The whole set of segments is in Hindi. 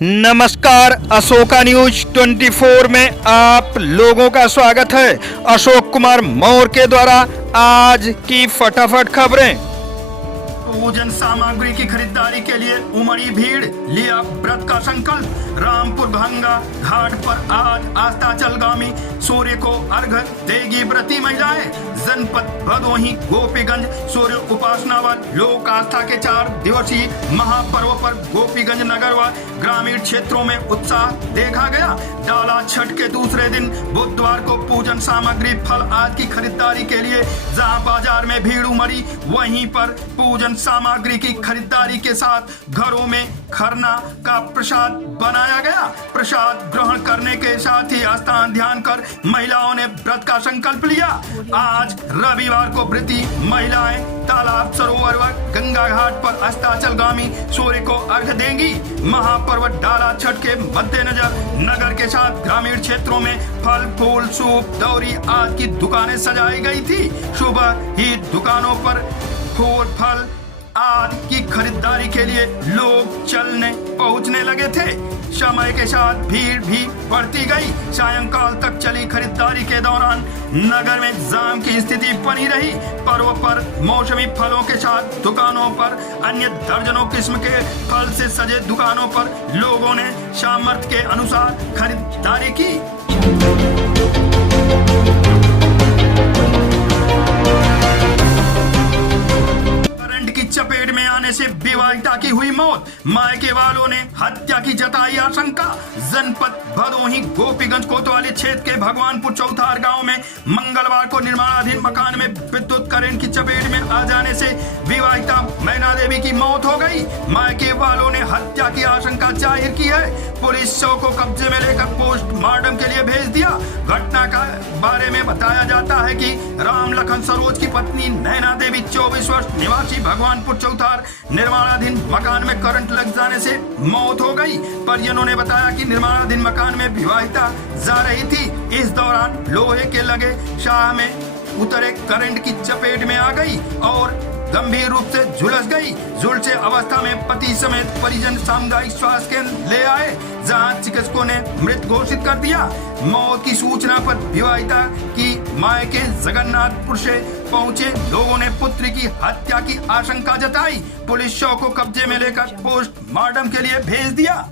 नमस्कार, अशोका न्यूज 24 में आप लोगों का स्वागत है। अशोक कुमार मौर्य के द्वारा आज की फटाफट खबरें। पूजन सामग्री की खरीदारी के लिए उमड़ी भीड़, लिया व्रत का संकल्प। रामपुर भंगा घाट पर आज अस्ताचलगामी सूर्य को अर्घ्य देगी व्रती महिलाएं। जनपद भदोही गोपीगंज सूर्य उपासना व लोक आस्था के 4 दिवसीय महापर्व पर गोपीगंज नगर व ग्रामीण क्षेत्रों में उत्साह देखा गया। डाला छठ के दूसरे दिन बुधवार को पूजन सामग्री फल आदि की खरीदारी के लिए जहां बाजार में भीड़ उमड़ी, वहीं पर पूजन सामग्री की खरीदारी के साथ घरों में खरना का प्रसाद बनाया गया। प्रसाद ग्रहण करने के साथ ही स्नान ध्यान कर महिलाओं ने व्रत का संकल्प लिया। आज रविवार को व्रती महिलाएं तालाब, सरोवर व गंगा घाट पर अस्ताचलगामी सूर्य को अर्घ्य देंगी। महापर्व डाला छठ के मद्देनजर नगर के साथ ग्रामीण क्षेत्रों में फल फूल सूप दौरी आदि की दुकानें सजाई गई थी। सुबह ही दुकानों पर फूल फल आदि की खरीदारी के लिए लोग चलने पहुंचने लगे थे। समय के साथ भीड़ भी बढ़ती गई। सायंकाल तक चली खरीदारी के दौरान नगर में जाम की स्थिति बनी रही। पर्व पर मौसमी फलों के साथ दुकानों पर अन्य दर्जनों किस्म के फल से सजे दुकानों पर लोगों ने सामर्थ्य के अनुसार खरीदारी की। चपेट में आने से विवाहिता की हुई मौत, मायके वालों ने हत्या की जताई आशंका। जनपद भदोही गोपीगंज कोतवाली क्षेत्र के भगवानपुर चौथार गांव में मंगलवार को निर्माणाधीन मकान में विद्युत करंट की चपेट में आ जाने से विवाहिता मैना देवी की मौत हो गई। मायके वालों ने हत्या की आशंका जाहिर की है। पुलिस शव को कब्जे में लेकर पोस्टमार्टम के लिए भेज दिया। घटना का बारे में बताया जाता है कि राम लखन सरोज की पत्नी नैना देवी 24 वर्ष निवासी भगवानपुर चौथार निर्माणाधीन मकान में करंट लग जाने से मौत हो गई। परिजनों ने बताया कि निर्माणाधीन मकान में विवाहिता जा रही थी। इस दौरान लोहे के लगे शाह में उतरे करंट की चपेट में आ गई और गंभीर रूप से झुलस गई। झुलसे अवस्था में पति समेत परिजन सामुदायिक स्वास्थ्य केंद्र ले आए, जहां चिकित्सकों ने मृत घोषित कर दिया। मौत की सूचना पर विवाहिता की मायके जगन्नाथपुर से पहुंचे लोगों ने पुत्री की हत्या की आशंका जताई। पुलिस शव को कब्जे में लेकर पोस्टमार्टम के लिए भेज दिया।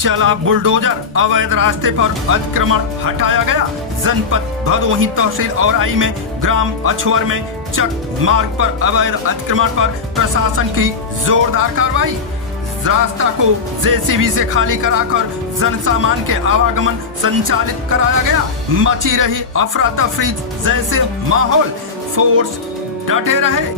चला बुलडोजर, अवैध रास्ते पर अतिक्रमण हटाया गया। जनपद भदोही तहसील औराई में ग्राम अछवर में चक मार्ग पर अवैध अतिक्रमण पर प्रशासन की जोरदार कार्रवाई। रास्ता को जेसीबी से खाली कराकर जन सामान के आवागमन संचालित कराया गया। मची रही अफरा तफरी जैसे माहौल, फोर्स डटे रहे।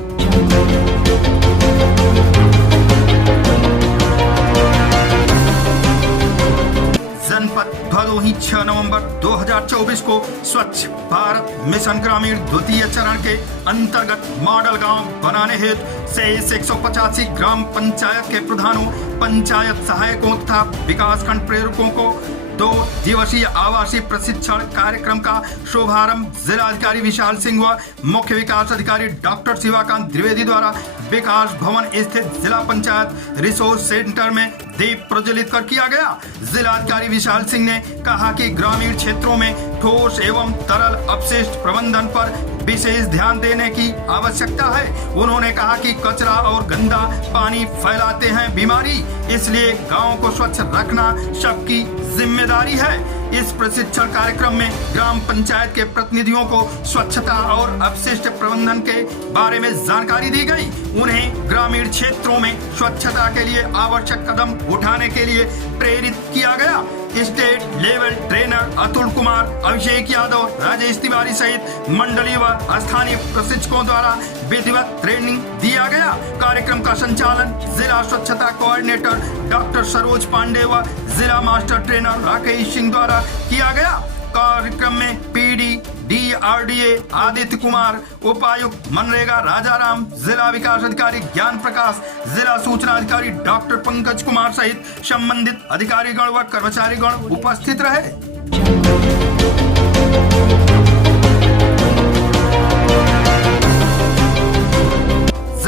जनपद भदोही 6 नवंबर 2024 को स्वच्छ भारत मिशन ग्रामीण द्वितीय चरण के अंतर्गत मॉडल गांव बनाने हेतु से 185 ग्राम पंचायत के प्रधानों, पंचायत सहायकों तथा विकास खंड प्रेरकों को 2 दिवसीय आवासीय प्रशिक्षण कार्यक्रम का शुभारंभ जिलाधिकारी विशाल सिंह व मुख्य विकास अधिकारी डॉक्टर शिवाकांत द्विवेदी द्वारा विकास भवन स्थित जिला पंचायत रिसोर्स सेंटर में दीप प्रज्वलित कर किया गया। जिलाधिकारी विशाल सिंह ने कहा कि ग्रामीण क्षेत्रों में ठोस एवं तरल अपशिष्ट प्रबंधन पर विशेष ध्यान देने की आवश्यकता है। उन्होंने कहा कि कचरा और गंदा पानी फैलाते हैं बीमारी, इसलिए गांव को स्वच्छ रखना सबकी जिम्मेदारी है। इस प्रशिक्षण कार्यक्रम में ग्राम पंचायत के प्रतिनिधियों को स्वच्छता और अपशिष्ट प्रबंधन के बारे में जानकारी दी गई। उन्हें ग्रामीण क्षेत्रों में स्वच्छता के लिए आवश्यक कदम उठाने के लिए प्रेरित किया गया। State level trainer Atul Kumar, Abhishek Yadav, Rajesh Tiwari सहित मंडलीय व स्थानीय प्रशिक्षकों द्वारा विधिवत ट्रेनिंग दिया गया। कार्यक्रम का संचालन जिला स्वच्छता कोऑर्डिनेटर डॉक्टर सरोज पांडे व जिला मास्टर ट्रेनर राकेश सिंह द्वारा किया गया। कार्यक्रम में पीडी डीआरडीए आदित्य कुमार, उपायुक्त मनरेगा राजाराम, जिला विकास अधिकारी ज्ञान प्रकाश, जिला सूचना अधिकारी डॉक्टर पंकज कुमार सहित संबंधित अधिकारीगण व कर्मचारीगण उपस्थित रहे।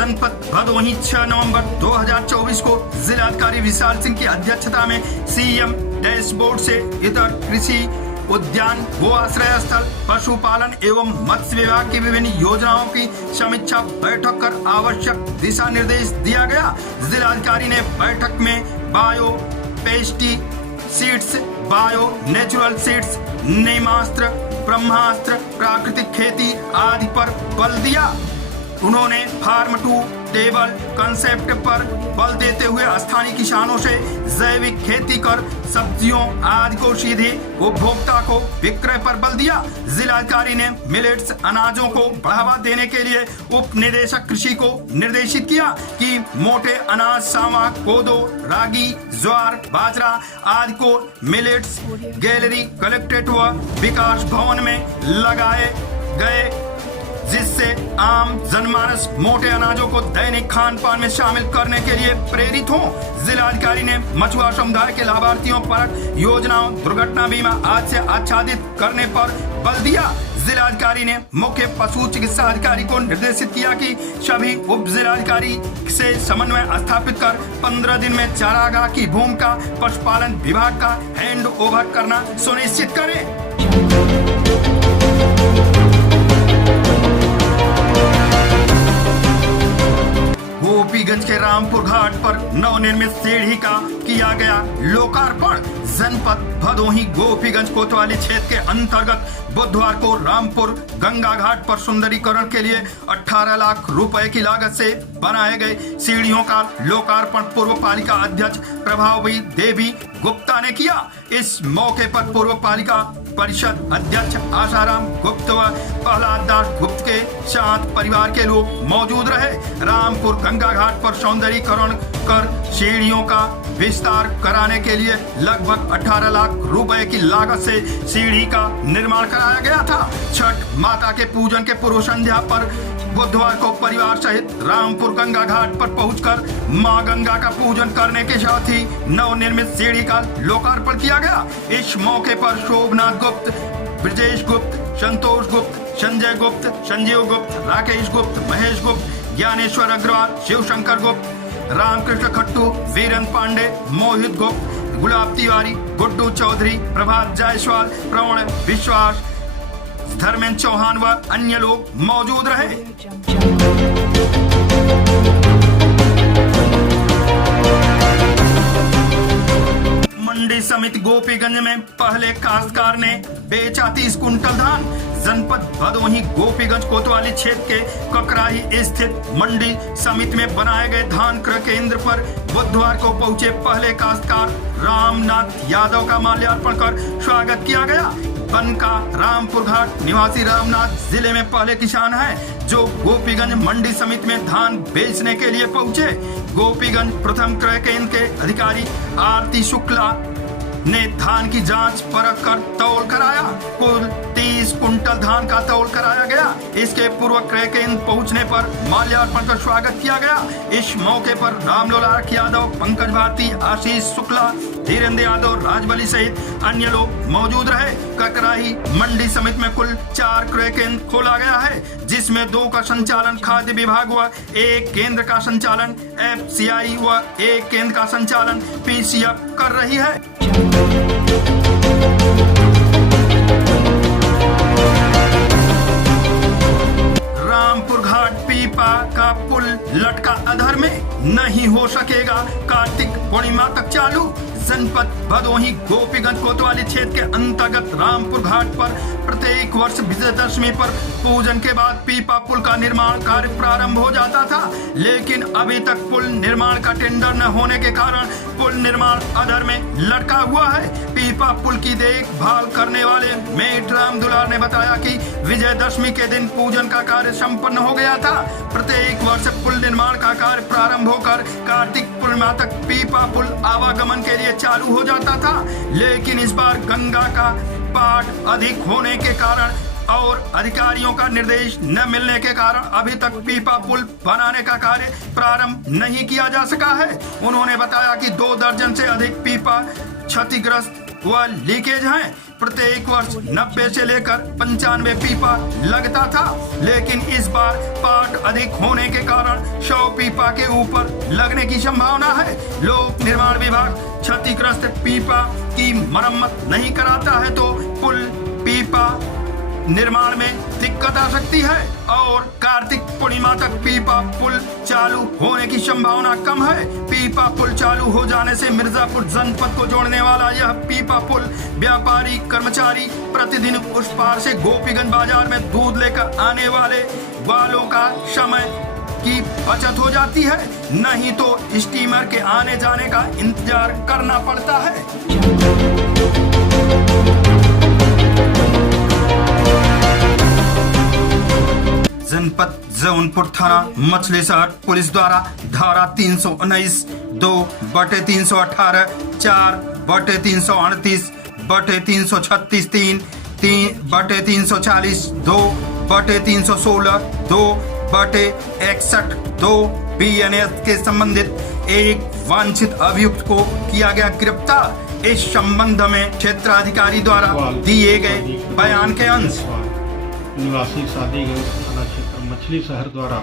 जनपद भदोही 6 नवंबर 2024 को जिलाधिकारी विशाल सिंह की अध्यक्षता में सीएम डैशबोर्ड से इतर कृषि उद्यान, गो आश्रय स्थल, पशुपालन एवं मत्स्य विभाग की विभिन्न योजनाओं की समीक्षा बैठक कर आवश्यक दिशा निर्देश दिया गया। जिलाधिकारी ने बैठक में bio pesticides, bio natural seeds, नीमास्त्र, ब्रह्मास्त्र, प्राकृतिक खेती आदि पर बल दिया। उन्होंने फार्म टू टेबल कंसेप्ट पर बल देते हुए स्थानीय किसानों से जैविक खेती कर सब्जियों आदि को सीधे उपभोक्ता को विक्रय पर बल दिया। जिलाधिकारी ने मिलेट्स अनाजों को बढ़ावा देने के लिए उप निदेशक कृषि को निर्देशित किया कि मोटे अनाज सावा, कोदो, रागी, ज्वार, बाजरा आदि को मिलेट्स गैलरी, कलेक्ट्रेट व विकास भवन में लगाए गए, जिससे आम जनमानस मोटे अनाजों को दैनिक खान पान में शामिल करने के लिए प्रेरित हो। जिलाधिकारी ने मछुआरा समुदाय के लाभार्थियों पर योजनाओं, दुर्घटना बीमा आदि से आच्छादित करने पर बल दिया। जिलाधिकारी ने मुख्य पशु चिकित्सा अधिकारी को निर्देशित किया कि सभी उप जिलाधिकारी से समन्वय स्थापित कर 15 दिन में चारागाह की भूमिका पशुपालन विभाग का हैंड ओवर करना सुनिश्चित करें। गोपीगंज के रामपुर घाट पर नवनिर्मित सीढ़ी का किया गया लोकार्पण। जनपद भदोही गोपीगंज कोतवाली क्षेत्र के अंतर्गत बुधवार को रामपुर गंगा घाट पर सुंदरीकरण के लिए 18 लाख रुपए की लागत से बनाए गए सीढ़ियों का लोकार्पण पूर्व पालिका अध्यक्ष प्रभावती देवी गुप्ता ने किया। इस मौके पर पूर्व पालिका परिषद अध्यक्ष आशाराम गुप्त व प्रहलाद दास गुप्त के साथ परिवार के लोग मौजूद रहे। रामपुर गंगा घाट पर सौंदर्यीकरण कर सीढ़ियों का विस्तार कराने के लिए लगभग 18 लाख रुपए की लागत से सीढ़ी का निर्माण कराया गया था। छठ माता के पूजन के पूर्व संध्या पर बुधवार को परिवार सहित रामपुर गंगा घाट पर पहुंचकर मां गंगा का पूजन करने के साथ ही नवनिर्मित सीढ़ी का लोकार्पण किया गया। इस मौके पर शोभनाथ गुप्त, ब्रजेश गुप्त, संतोष गुप्त, संजय गुप्त, संजीव गुप्त, राकेश गुप्त, महेश गुप्त, ज्ञानेश्वर अग्रवाल, शिवशंकर गुप्त, रामकृष्ण खट्टू, वीरेंद्र पांडे, मोहित गुप्त, गुलाब तिवारी, गुड्डू चौधरी, प्रभात जायसवाल, प्रवण विश्वास, धर्मेंद्र चौहान व अन्य लोग मौजूद रहे। मंडी समिति गोपीगंज में पहले काश्तकार ने बेचा 30 कुंटल धान। जनपद भदोही गोपीगंज कोतवाली क्षेत्र के ककराही स्थित मंडी समिति में बनाए गए धान क्रय केंद्र पर बुधवार को पहुंचे पहले काश्तकार रामनाथ यादव का माल्यार्पण कर स्वागत किया गया। बनका रामपुर घाट निवासी रामनाथ जिले में पहले किसान हैं जो गोपीगंज मंडी समिति में धान बेचने के लिए पहुंचे। गोपीगंज प्रथम क्रय केंद्र के अधिकारी आरती शुक्ला ने धान की जांच परख कर तौल कराया। कुल 30 कुंटल धान का तौल कराया गया। इसके पूर्व क्रय केंद्र पहुंचने पर माल्यार्पण कर स्वागत किया गया। इस मौके पर रामलोलारक यादव, पंकज भारती, आशीष शुक्ला, धीरेन्द्र यादव, राजबली सहित अन्य लोग मौजूद रहे। ककराही मंडी समिति में कुल 4 क्रय केंद्र खोला गया है, जिसमें 2 का संचालन खाद्य विभाग व 1 केंद्र का संचालन FCI व 1 केंद्र का संचालन PCF कर रही है। रामपुर घाट पीपा का पुल लटका अधर में, नहीं हो सकेगा कार्तिक पूर्णिमा तक चालू। जनपद भदोही गोपीगंज कोतवाली क्षेत्र के अंतर्गत रामपुर घाट पर प्रत्येक वर्ष विजयदशमी पर पूजन के बाद पीपा पुल का निर्माण कार्य प्रारंभ हो जाता था, लेकिन अभी तक पुल निर्माण का टेंडर न होने के कारण पुल निर्माण अधर में लटका हुआ है। पीपा पुल की देखभाल करने वाले मेट राम दुलार ने बताया कि विजयदशमी के दिन पूजन का कार्य संपन्न हो गया था। प्रत्येक वर्ष पुल निर्माण का कार्य प्रारंभ होकर कार्तिक पूर्णिमा तक पीपा पुल आवागमन के लिए चालू हो जाता था, लेकिन इस बार गंगा का पाट अधिक होने के कारण और अधिकारियों का निर्देश न मिलने के कारण अभी तक पीपा पुल बनाने का कार्य प्रारंभ नहीं किया जा सका है। उन्होंने बताया कि 2 दर्जन से अधिक पीपा क्षतिग्रस्त व लीकेज हैं। प्रत्येक वर्ष 90 से लेकर 95 पीपा लगता था, लेकिन इस बार पाट अधिक होने के कारण 100 पीपा के ऊपर लगने की संभावना है। लोक निर्माण विभाग क्षतिग्रस्त पीपा की मरम्मत नहीं कराता है तो पुल पीपा निर्माण में दिक्कत आ सकती है और कार्तिक पूर्णिमा तक पीपा पुल चालू होने की संभावना कम है। पीपा पुल चालू हो जाने से मिर्जापुर जनपद को जोड़ने वाला यह पीपा पुल व्यापारी कर्मचारी प्रतिदिन उस पार से गोपीगंज बाजार में दूध लेकर आने वालों का समय की बचत हो जाती है, नहीं तो स्टीमर के आने जाने का इंतजार करना पड़ता है। जनपद जौनपुर थाना मछली शहर पुलिस द्वारा धारा 319 2/318 4/338 3/336 3/340 2/316 2/61 2 BNS के संबंधित एक वांछित अभियुक्त को किया गया गिरफ्तार। इस संबंध में क्षेत्राधिकारी द्वारा दिए गए बयान के अंश निवासी सादीगंज थाना क्षेत्र मछली शहर द्वारा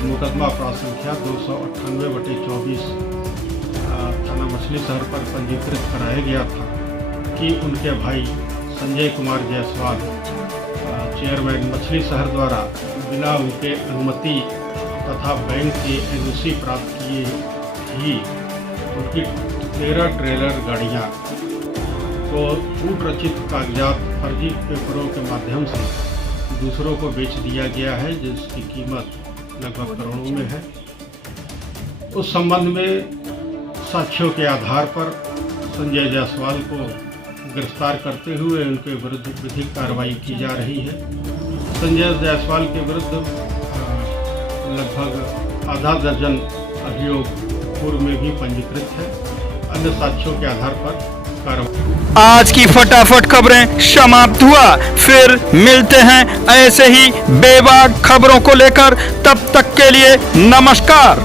मुकदमा अपराध संख्या 298/24 थाना मछली शहर पर पंजीकृत कराया गया था कि उनके भाई संजय कुमार जायसवाल चेयरमैन मछली शहर द्वारा बिना उनके अनुमति तथा बैंक के एनओसी प्राप्त किए ही उनकी 13 ट्रेलर गाड़ियाँ को कूट रचित कागजात फर्जी पेपरों के माध्यम से दूसरों को बेच दिया गया है, जिसकी कीमत लगभग करोड़ों में है। उस संबंध में साक्ष्यों के आधार पर संजय जायसवाल को गिरफ्तार करते हुए उनके विरुद्ध विधिक कार्रवाई की जा रही है। संजय जायसवाल के विरुद्ध लगभग आधा दर्जन अभियोग पूर्व में भी पंजीकृत है। अन्य साक्ष्यों के आधार पर आज की फटाफट खबरें समाप्त हुआ, फिर मिलते हैं ऐसे ही बेबाक खबरों को लेकर। तब तक के लिए नमस्कार।